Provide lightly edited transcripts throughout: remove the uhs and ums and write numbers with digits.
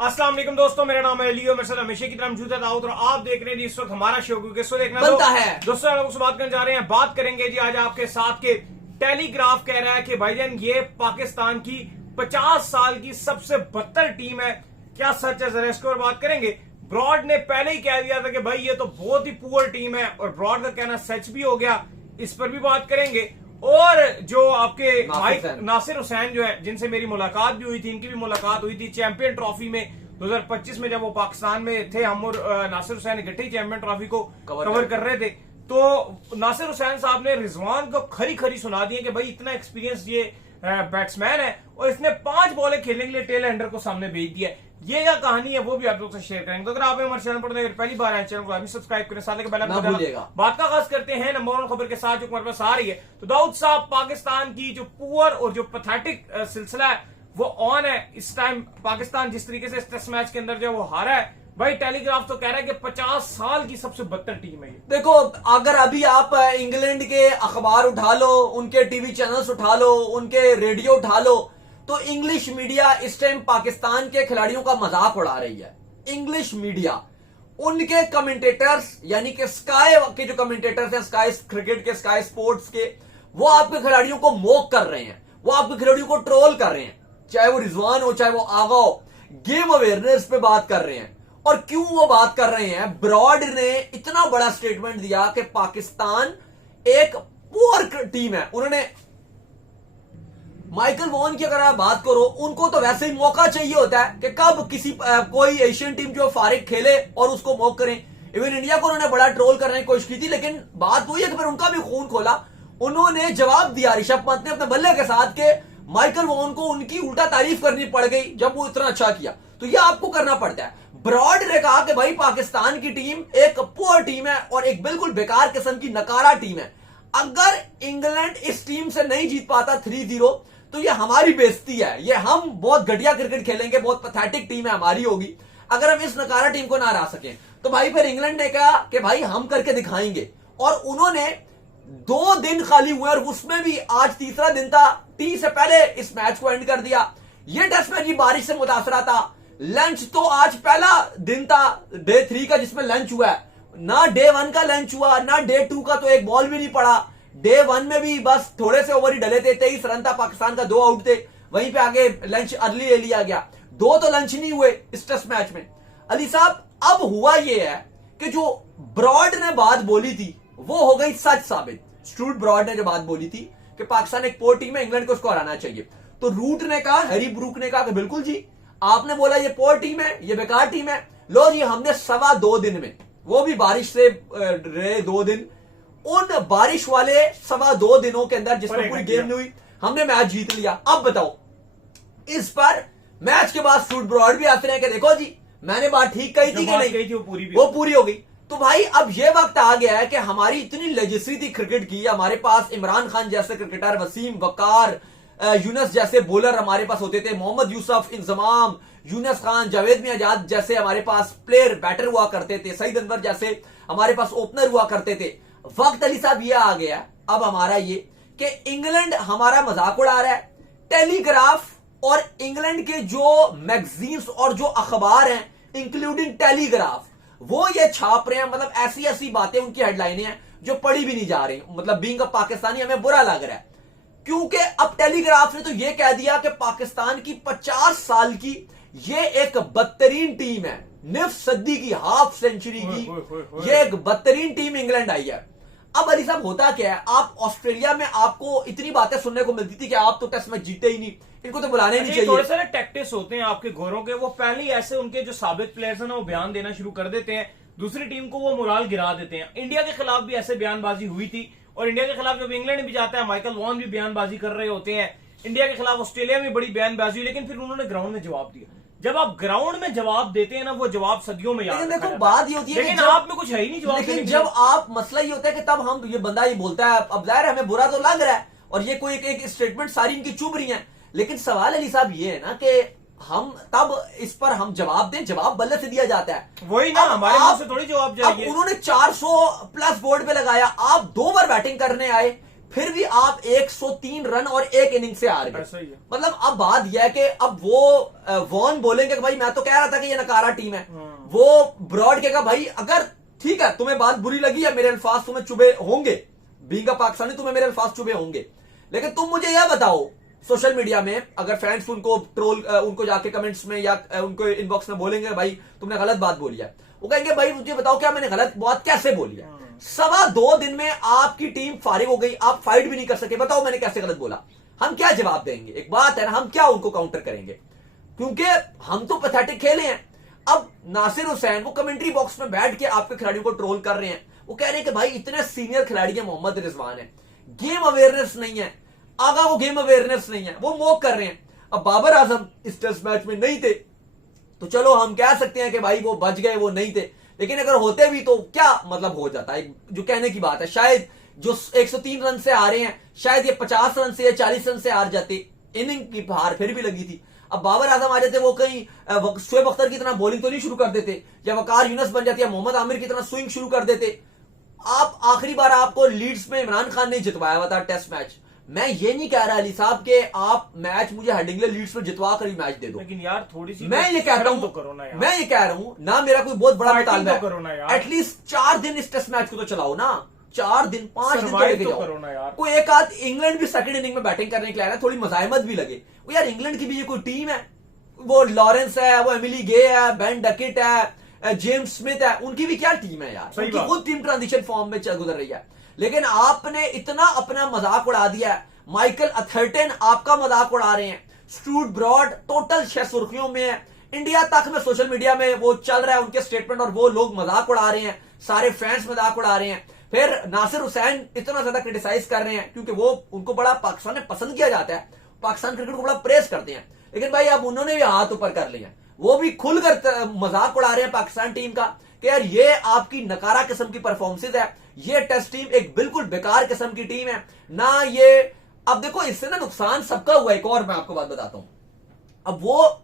अस्सलाम वालेकुम दोस्तों, मेरा नाम है लियो। मेरे हमेशा की तरह मौजूद है दाऊद और आप देख रहे हैं इस वक्त हमारा शो, क्योंकि इसको देखना बनता है। दोस्तों लोगों से बात करने जा रहे हैं। बात करेंगे जी आज आपके साथ के टेलीग्राफ कह रहा है कि भाईजान ये पाकिस्तान की 50 साल की सबसे बदतर टीम है। क्या सच है, जरा इसके और बात करेंगे। ब्रॉड ने पहले ही कह दिया था कि भाई ये तो बहुत ही पुअर टीम है और ब्रॉड का कहना सच भी हो गया, इस पर भी बात करेंगे। और जो आपके नासिर हुसैन जो है, जिनसे मेरी मुलाकात भी हुई थी, इनकी भी मुलाकात हुई थी चैंपियन ट्रॉफी में 2025 में, जब वो पाकिस्तान में थे। हम और नासिर हुसैन इकट्ठे ही चैंपियन ट्रॉफी को कवर कर रहे थे। तो नासिर हुसैन साहब ने रिजवान को खरी खरी सुना दी कि भाई इतना एक्सपीरियंस ये बैट्समैन है और इसने 5 बॉलें खेलने के लिए टेल एंडर को सामने भेज दिया। ये क्या कहानी है वो भी आप लोग से शेयर करेंगे। तो अगर आप हमारे चैनल पर पहली बार आए चैनल को सब्सक्राइब करें, साथ ही बेल आइकन दबाइएगा। बात का आगाज करते हैं नंबर 1 खबर के साथ जो हमारे पास आ रही है। तो दाऊद साहब, पाकिस्तान की जो पुअर और जो पैथेटिक सिलसिला है वो ऑन है इस टाइम। पाकिस्तान जिस तरीके से इस टेस्ट मैच के अंदर जो वो हारा है, भाई टेलीग्राफ तो कह रहा है कि 50 साल की सबसे बदतर टीम है ये। देखो, अगर अभी आप इंग्लैंड के अखबार उठा लो, उनके टीवी चैनल्स उठा लो, उनके रेडियो उठा लो, तो इंग्लिश मीडिया इस टाइम पाकिस्तान के खिलाड़ियों का मजाक उड़ा रही है। इंग्लिश मीडिया, उनके कमेंटेटर्स यानी कि स्काई के जो कमेंटेटर्स हैं, स्काई क्रिकेट के, स्काई स्पोर्ट्स के, वो आपके खिलाड़ियों को मोक कर रहे हैं, वो आपके खिलाड़ियों को ट्रोल कर रहे हैं। चाहे वो रिजवान हो, चाहे वो आगा हो, गेम अवेयरनेस पे बात कर रहे हैं। और क्यों वो बात कर रहे हैं? ब्रॉड ने इतना बड़ा स्टेटमेंट दिया कि पाकिस्तान एक पुअर टीम है। उन्होंने माइकल वॉन की अगर आप बात करो, उनको तो वैसे ही मौका चाहिए होता है कि कब किसी कोई एशियन टीम जो फारिग खेले और उसको मौक करें। इवन इंडिया को उन्होंने बड़ा ट्रोल करने की कोशिश की थी, लेकिन बात वही है कि फिर उनका भी खून खोला। उन्होंने जवाब दिया ऋषभ पंत ने अपने बल्ले के साथ के माइकल वॉन को उनकी उल्टा तारीफ करनी पड़ गई जब वो इतना अच्छा किया। तो ये आपको करना पड़ता है। ब्रॉड ने कहा कि भाई पाकिस्तान की टीम एक पुअर टीम है और एक बिल्कुल बेकार किस्म की नकारा टीम है। अगर इंग्लैंड इस टीम से नहीं जीत पाता 3-0 तो ये हमारी बेइज्जती है। ये हम बहुत घटिया क्रिकेट खेलेंगे, बहुत पैथेटिक टीम है हमारी होगी अगर हम इस नकारा टीम को ना हरा सकें। तो भाई फिर इंग्लैंड ने कहा कि भाई हम करके दिखाएंगे, और उन्होंने 2 दिन खाली हुए और उसमें भी आज तीसरा दिन था, टी से पहले इस मैच को एंड कर दिया। यह टेस्ट मैच बारिश से मुतासरा था। लंच तो आज पहला दिन था डे 3 का जिसमें लंच हुआ है। ना डे 1 का लंच हुआ, ना डे 2 का, तो एक बॉल भी नहीं पड़ा। डे 1 में भी बस थोड़े से ओवर ही डले थे, 23 रन था पाकिस्तान का, 2 आउट थे। वहीं पे आगे लंच अर्ली ले लिया गया। 2 तो लंच नहीं हुए इस टेस्ट मैच में। अली साहब, अब हुआ यह है कि जो ब्रॉड ने बात बोली थी वो हो गई सच साबित। स्टूअर्ट ब्रॉड ने जो बात बोली थी कि पाकिस्तान एक पोर टीम है, इंग्लैंड को उसको हराना चाहिए, तो रूट ने कहा, हैरी ब्रूक ने कहा कि बिल्कुल जी, आपने बोला ये पोर टीम है, ये बेकार टीम है, लो जी हमने 2.25 दिन में, वो भी बारिश से रहे 2 दिन, उन बारिश वाले 2.25 दिनों के अंदर जिसमें पूरी गेम नहीं हुई, हमने मैच जीत लिया। अब बताओ, इस पर मैच के बाद स्टूअर्ट ब्रॉड भी आते हैं कि देखो जी मैंने बात ठीक कही थी कि नहीं, वो पूरी हो गई। तो भाई अब यह वक्त आ गया है कि हमारी इतनी लेजेसी थी क्रिकेट की, हमारे पास इमरान खान जैसे क्रिकेटर, वसीम, वकार, यूनस जैसे बॉलर हमारे पास होते थे, मोहम्मद यूसुफ, इंजमाम, यूनस खान, जावेद मियाजाद जैसे हमारे पास प्लेयर बैटर हुआ करते थे, सईद अनवर जैसे हमारे पास ओपनर हुआ करते थे। वक्त अली साहब ये आ गया अब हमारा ये कि इंग्लैंड हमारा मजाक उड़ा रहा है। टेलीग्राफ और इंग्लैंड के जो मैगजीन्स और जो अखबार हैं, इंक्लूडिंग टेलीग्राफ, वो ये छाप रहे हैं, मतलब ऐसी ऐसी बातें, उनकी हेडलाइनें हैं जो पढ़ी भी नहीं जा रही। मतलब बीइंग अ पाकिस्तानी हमें बुरा लग रहा है, क्योंकि अब टेलीग्राफ ने तो ये कह दिया कि पाकिस्तान की 50 साल की ये एक बदतरीन टीम है, निफ सदी की, हाफ सेंचुरी की ये एक बदतरीन टीम इंग्लैंड आई है। अब अली साहब होता क्या है, आप ऑस्ट्रेलिया में आपको इतनी बातें सुनने को मिलती थी कि आप तो टेस्ट मैच जीते ही नहीं, इनको तो बुलाने ही नहीं चाहिए। थोड़े सारे टैक्टिक्स होते हैं आपके घोरों के, वो पहले ही ऐसे उनके जो साबित प्लेयर्स हैं ना वो बयान देना शुरू कर देते हैं, दूसरी टीम को वो मोराल गिरा देते हैं। इंडिया के खिलाफ भी ऐसे बयानबाजी हुई थी, और इंडिया के खिलाफ जब इंग्लैंड भी जाता है, माइकल वॉन भी बयानबाजी कर रहे होते हैं। इंडिया के खिलाफ ऑस्ट्रेलिया में बड़ी बयानबाजी हुई, लेकिन फिर उन्होंने ग्राउंड में जवाब दिया। जब आप ग्राउंड में जवाब देते हैं ना, वो जवाब सदियों में याद देखो बात ये होती है, लेकिन आप में कुछ है ही नहीं जवाब। लेकिन जब आप मसला ये होता है कि तब हम, ये बंदा ये बोलता है, अब जाहिर है हमें बुरा तो लग रहा है और ये कोई एक स्टेटमेंट सारी इनकी चुभ रही है, लेकिन सवाल अली साहब ये है ना कि हम तब इस पर हम जवाब दें, जवाब बल्ले से दिया जाता है, वही ना, हमारे मुंह से थोड़ी जवाब जाएगी। उन्होंने 400 प्लस बोर्ड पे लगाया, आप 2 बार बैटिंग करने आए, फिर भी आप 103 रन और एक इनिंग से हार गए। ऐसा ही है। मतलब अब बात यह है कि अब वो वॉन बोलेंगे कि भाई मैं तो कह रहा था कि ये नकारा टीम है, वो ब्रॉड कहेगा भाई अगर ठीक है तुम्हें बात बुरी लगी है, मेरे अल्फाज तुम्हें चुभे होंगे, बीइंग अ पाकिस्तानी तुम्हें मेरे अल्फाज चुभे होंगे, लेकिन तुम मुझे यह बताओ सोशल मीडिया में अगर फैंस उनको ट्रोल उनको जाके कमेंट्स में या उनको इनबॉक्स में बोलेंगे भाई तुमने गलत बात बोली है, वो कहेंगे भाई मुझे बताओ क्या मैंने गलत बात कैसे बोली है। 2.25 दिन में आपकी टीम फारिग हो गई, आप फाइट भी नहीं कर सके, बताओ मैंने कैसे गलत बोला, हम क्या जवाब देंगे? एक बात है ना, हम क्या उनको काउंटर करेंगे, क्योंकि हम तो पैथेटिक खेले हैं। अब नासिर हुसैन वो कमेंट्री बॉक्स में बैठ के आपके खिलाड़ियों को ट्रोल कर रहे हैं, वो कह रहे हैं कि भाई इतने सीनियर खिलाड़ी है, मोहम्मद रिजवान है, गेम अवेयरनेस नहीं है, आगा वो गेम अवेयरनेस नहीं है, वो मॉक कर रहे हैं। अब बाबर आजम इस टेस्ट मैच में नहीं थे तो चलो हम कह सकते हैं कि भाई वो बच गए, वो नहीं थे, लेकिन अगर होते भी तो क्या मतलब हो जाता है, जो कहने की बात है। शायद जो 103 रन से हारे हैं शायद ये 50 रन से या 40 रन से हार जाते, इनिंग की हार फिर भी लगी थी। अब बाबर आजम आ जाते, वो कहीं शोएब अख्तर की तरह बॉलिंग तो नहीं शुरू कर देते, या वकार यूनस बन जाती, या मोहम्मद आमिर की तरह स्विंग शुरू कर देते। आप आखिरी बार आपको लीड्स में इमरान खान ने जितवाया हुआ था टेस्ट मैच। मैं ये नहीं कह रहा अली साहब के आप मैच मुझे हेडिंगले लीड्स में जितवा कर ही मैच दे दो, लेकिन यार थोड़ी सी मैं ये कहता हूं, तो करो ना यार। मैं ये कह रहा हूं ना, मेरा कोई बहुत बड़ा मुतालबा तो करो ना है, यार। एटलीस्ट 4 दिन इस टेस्ट मैच को तो चलाओ ना, 4 दिन 5 दिन तो लेके तो जाओ। करो ना यार। कोई एक आध इंग्लैंड भी सेकंड इनिंग में बैटिंग करने के लिए आया है, थोड़ी मजायमत भी लगे। वो यार इंग्लैंड की भी ये कोई टीम है, वो लॉरेंस है, वो एमिली गे है, बेन डकेट है, जेम्स स्मिथ है, उनकी भी क्या टीम है यार, उनकी खुद टीम ट्रांजिशन फॉर्म में चल गुजर रही है। लेकिन आपने इतना अपना मजाक उड़ा दिया है, माइकल अथर्टन आपका मजाक उड़ा रहे हैं, स्टूअर्ट ब्रॉड टोटल सुर्खियों में है, इंडिया तक में सोशल मीडिया में वो चल रहा है उनके स्टेटमेंट, और वो लोग मजाक उड़ा रहे हैं, सारे फैंस मजाक उड़ा रहे हैं। फिर नासिर हुसैन इतना ज्यादा क्रिटिसाइज कर रहे हैं क्योंकि वो उनको बड़ा पाकिस्तान में पसंद किया जाता है, पाकिस्तान क्रिकेट को बड़ा प्रेस करते हैं, लेकिन भाई अब उन्होंने भी हाथ ऊपर कर लिया, वो भी खुलकर मजाक उड़ा रहे हैं पाकिस्तान टीम का कि यार ये आपकी नकारा किस्म की परफॉर्मेंसेज है, ये टेस्ट टीम एक बिल्कुल बेकार किस्म की टीम है ना। ये अब देखो इससे ना नुकसान सबका हुआ। एक और मैं आपको बात बताता हूं,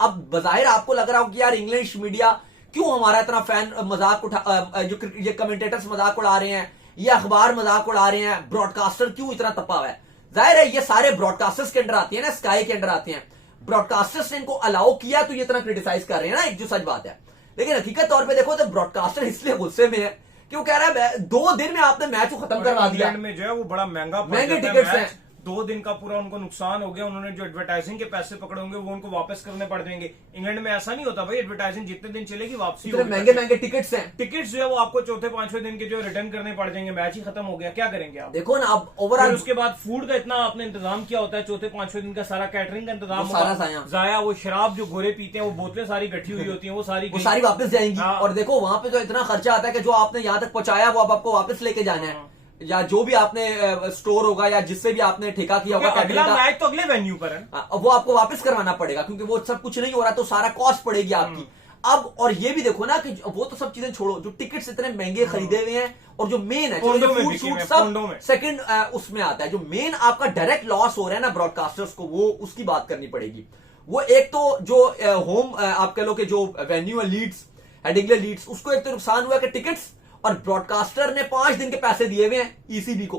अब बजाहिर आपको लग रहा हो कि यार इंग्लिश मीडिया क्यों हमारा इतना फैन मजाक उठा, जो ये कमेंटेटर्स मजाक उड़ा रहे हैं, ये अखबार मजाक उड़ा रहे हैं, ब्रॉडकास्टर क्यों इतना तपा हुआ है। जाहिर है ये सारे ब्रॉडकास्टर्स के अंडर आती है ना, स्काई के अंडर आते हैं, ब्रॉडकास्टर्स ने इनको अलाउ किया तो ये इतना क्रिटिसाइज कर रहे हैं ना, एक जो सच बात है। लेकिन हकीकत तौर पे देखो तो ब्रॉडकास्टर इसलिए गुस्से में है कि वो कह रहा है 2 दिन में आपने मैच को खत्म करवा दिया, में जो है वो बड़ा महंगे टिकट्स हैं, 2 दिन का पूरा उनको नुकसान हो गया, उन्होंने जो एडवर्टाइजिंग के पैसे पकड़े होंगे वो उनको वापस करने पड़ जाएंगे। इंग्लैंड में ऐसा नहीं होता भाई, एडवर्टाइजिंग जितने दिन चलेगी वापसी होगी। महंगे महंगे टिकट्स हैं, टिकट्स जो है वो आपको चौथे 5वें दिन के जो रिटर्न करने पड़ जाएंगे, मैच ही खत्म हो गया, क्या करेंगे आप? देखो ना अब ओवरऑल उसके बाद फूड का इतना आपने इंतजाम किया होता है, चौथे 5वें दिन का सारा कैटरिंग का इंतजाम सारा जाया, वो शराब जो गोरे पीते हैं वो बोतलें सारी गठी हुई होती है, वो सारी वापस जाएंगी। और देखो वहां पे जो इतना खर्चा आता है कि जो आपने यहां तक पहुंचाया वो अब आपको वापस लेके जाना है, या जो भी आपने स्टोर होगा या जिससे भी आपने ठेका किया होगा, अगला मैच तो अगले वेन्यू पर है, वो आपको वापस करवाना पड़ेगा क्योंकि वो सब कुछ नहीं हो रहा, तो सारा कॉस्ट पड़ेगी आपकी। अब और ये भी देखो ना कि वो तो सब चीजें छोड़ो, जो टिकट्स इतने महंगे खरीदे हुए हैं, और जो मेन है फूड शूट सब सेकंड उसमें आता है, जो मेन आपका डायरेक्ट लॉस हो रहा है ना ब्रॉडकास्टर्स को, वो उसकी बात करनी पड़ेगी। वो एक तो जो होम आप कह लो कि जो वेन्यू है लीड्स, हेडिंगले लीड्स, उसको एक तो नुकसान हुआ कि टिकट्स, और ब्रॉडकास्टर ने 5 दिन के पैसे दिए हुए हैं ईसीबी को,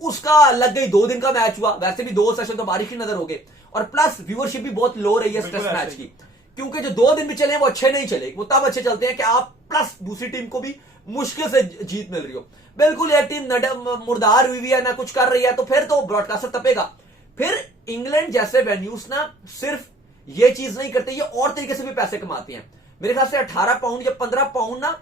उसका लग गई 2 दिन का मैच हुआ, वैसे भी 2 सेशन तो बारिश की नजर हो गए, और प्लस व्यूअरशिप भी बहुत लो रही है इस टेस्ट मैच की, क्योंकि जो 2 दिन भी चले वो अच्छे नहीं चले, वो तब अच्छे चलते हैं कि आप प्लस दूसरी टीम को भी मुश्किल से जीत मिल रही हो। बिल्कुल एक टीम मुर्दार हुई है ना कुछ कर रही है, तो फिर तो ब्रॉडकास्टर तपेगा। फिर इंग्लैंड जैसे वेन्यूज ना सिर्फ ये चीज नहीं करते, ये और तरीके से भी पैसे कमाते हैं। मेरे ख्याल से 18 पाउंड या 15 पाउंड ना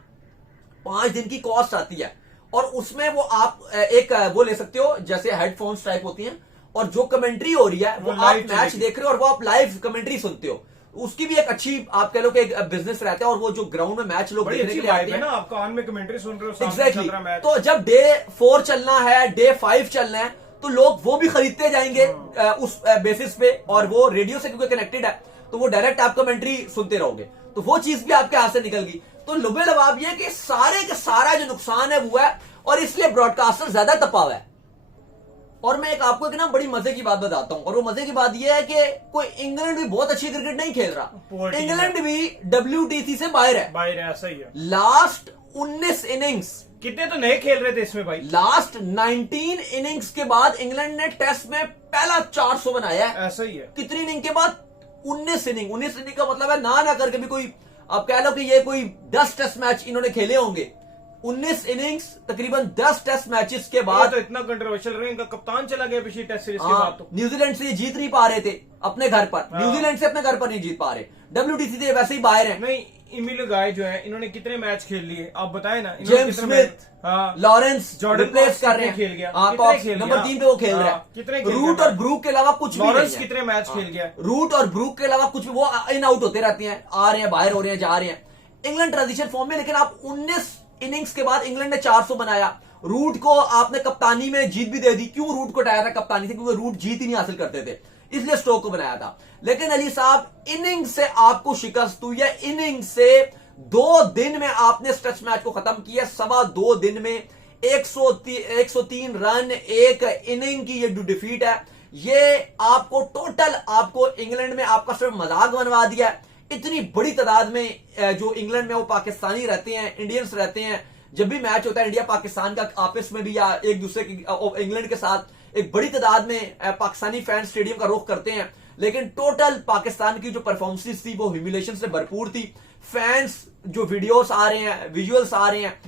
5 दिन की कॉस्ट आती है, और उसमें वो आप एक वो ले सकते हो जैसे हेडफोन्स टाइप होती हैं, और जो कमेंट्री हो रही है वो आप मैच देख रहे हो और वो आप लाइव कमेंट्री सुनते हो, उसकी भी एक अच्छी आप कह लो कि एक बिजनेस रहता है, और वो जो ग्राउंड में मैच लोग देखने के लिए आते हैं ना, आप कान में कमेंट्री सुन रहे हो, एग्जैक्टली। तो जब डे 4 चलना है, डे 5 चलना है, तो लोग वो भी खरीदते जाएंगे उस बेसिस पे, और वो रेडियो से क्योंकि कनेक्टेड है तो वो डायरेक्ट आप कमेंट्री सुनते रहोगे, तो वो चीज भी आपके हाथ से निकल गई। तो लुबे लबाब ये कि सारे का सारा जो नुकसान है वो है, और इसलिए ब्रॉडकास्टर ज्यादा तपा हुआ है। और मैं आपको एक ना बड़ी मजे की बात बताता हूं, और वो मजे की बात यह है कि कोई इंग्लैंड भी बहुत अच्छी क्रिकेट नहीं खेल रहा, इंग्लैंड भी WTC से बाहर है, ऐसा ही है। लास्ट 19 इनिंग्स कितने तो नए खेल रहे थे इसमें भाई। लास्ट 19 इनिंग्स के बाद इंग्लैंड ने टेस्ट में पहला 400 बनाया है। ऐसा ही है। कितनी इनिंग के बाद? 19 इनिंग का मतलब है ना करके भी कोई, अब कह लो कि ये कोई 10 टेस्ट मैच इन्होंने खेले होंगे। 19 इनिंग्स तकरीबन 10 टेस्ट मैचेस के बाद। तो इतना कंट्रोवर्शियल रहा, इनका कप्तान चला गया पिछली टेस्ट सीरीज के बाद। तो न्यूजीलैंड से ये जीत नहीं पा रहे थे अपने घर पर, न्यूजीलैंड से अपने घर पर नहीं जीत पा रहे। WTC से वैसे ही बाहर है। नहीं, इमिल गाय जो है, इन्होंने कितने मैच खेल लिए आप बताए ना। जेम्स स्मिथ, लॉरेंस रिप्लेस कर रहे हैं, खेल गया नंबर 3 पे वो खेल रहा है। कितने रूट और ब्रूक के अलावा कुछ भी लॉरेंस कितने मैच खेल गया। रूट और ब्रूक के अलावा कुछ भी, वो इन आउट होते रहते हैं, आ रहे हैं बाहर हो रहे हैं, जा रहे हैं। इंग्लैंड ट्रांजिशन फॉर्म में, लेकिन आप 19 इनिंग्स के बाद इंग्लैंड ने 400 बनाया। रूट को आपने कप्तानी में जीत भी दे दी। क्यों रूट को हटाया था कप्तानी से? क्योंकि रूट जीत ही नहीं हासिल करते थे, इसलिए स्टोक को बनाया था। लेकिन अली साहब, इनिंग से आपको शिकस्त हुई है। इनिंग से 2 दिन में आपने इस टेस्ट मैच को खत्म किया। 2.25 दिन में 103 रन, एक इनिंग की ये डिफीट है। ये आपको टोटल, आपको इंग्लैंड में आपका सिर्फ मजाक बनवा दिया है। इतनी बड़ी तादाद में जो इंग्लैंड में वो पाकिस्तानी रहते हैं, इंडियंस रहते हैं। जब भी मैच होता है इंडिया पाकिस्तान का आपस में भी, या एक दूसरे की इंग्लैंड के साथ, एक बड़ी तादाद में पाकिस्तानी फैन स्टेडियम का रुख करते हैं। लेकिन टोटल पाकिस्तान की जो परफॉर्मेंस थी वो ह्यूमिलेशन से भरपूर थी। फैंस जो वीडियोस आ रहे हैं, विजुअल्स आ रहे हैं,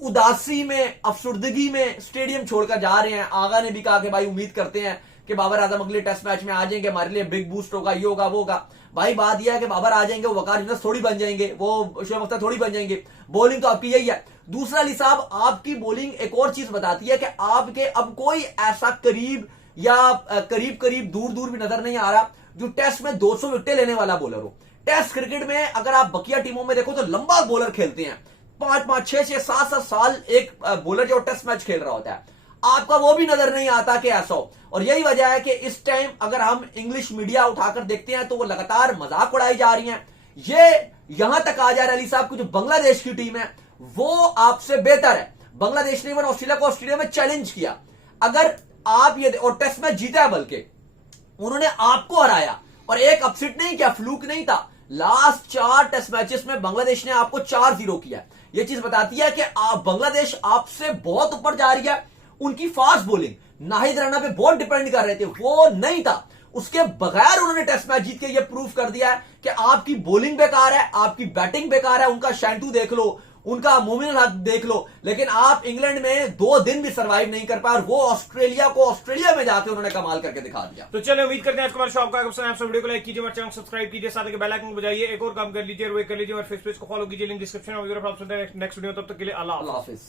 उदासी में, अफसुर्दगी में स्टेडियम छोड़कर जा रहे हैं। आगा ने भी कहा कि भाई उम्मीद करते हैं कि बाबर आजम अगले टेस्ट मैच में आ जाएंगे, हमारे लिए बिग बूस्ट होगा, ये होगा, वो होगा। भाई बात यह है कि बाबर आ जाएंगे, वो वकार यूनुस थोड़ी बन जाएंगे, वो शोएब अख्तर थोड़ी बन जाएंगे। बॉलिंग तो आपकी यही है। दूसरा अली साहब, आपकी बॉलिंग एक और चीज बताती है कि आपके अब कोई ऐसा करीब या करीब दूर भी नजर नहीं आ रहा जो टेस्ट में 200 विकेटें लेने वाला बॉलर हो। टेस्ट क्रिकेट में अगर आप बकिया टीमों में देखो तो लंबा बॉलर खेलते हैं, 5-5, 6-6, 7-7 साल एक बॉलर जो टेस्ट मैच खेल रहा होता है। आपका वो भी नजर नहीं आता कि ऐसा हो। और यही वजह है कि इस टाइम अगर हम इंग्लिश मीडिया उठाकर देखते हैं तो वो लगातार मजाक उड़ाई जा रही हैं। ये यहां तक आ जा रहा है अली साहब की जो बांग्लादेश की टीम है वो आपसे बेहतर है। बांग्लादेश ने इवन ऑस्ट्रेलिया को ऑस्ट्रेलिया में चैलेंज किया। अगर आप ये, और टेस्ट मैच जीता है, बल्कि उन्होंने आपको हराया, और एक अपसेट नहीं किया, फ्लूक नहीं था। लास्ट 4 टेस्ट मैचेस में बांग्लादेश ने आपको 4-0 किया। यह चीज बताती है कि आप, बांग्लादेश आपसे बहुत ऊपर जा रही है। उनकी फास्ट बॉलिंग नाहिद राणा पे बहुत डिपेंड कर रहे थे, वो नहीं था। उसके बगैर उन्होंने टेस्ट मैच जीत के ये प्रूव कर दिया है कि आपकी बॉलिंग बेकार है, आपकी बैटिंग बेकार है। उनका शैंटू देख लो, उनका मोमिन हक देख लो, लेकिन आप इंग्लैंड में 2 दिन भी सर्वाइव नहीं कर पाए, और वो ऑस्ट्रेलिया को ऑस्ट्रेलिया में जाके उन्होंने कमाल करके दिखा दिया। तो चलो, उम्मीद करते हैं आज हमारे शो आपका पसंद आया। वीडियो को लाइक कीजिए, हमारे चैनल सब्सक्राइब कीजिए, साथ ही बेल आइकन को बजाइए। एक और काम कर लीजिए, और वो कर लीजिए, और फेसबुक को फॉलो कीजिए, लिंक डिस्क्रिप्शन में। नेक्स्ट वीडियो, तब तक के लिए अल्लाह हाफिज।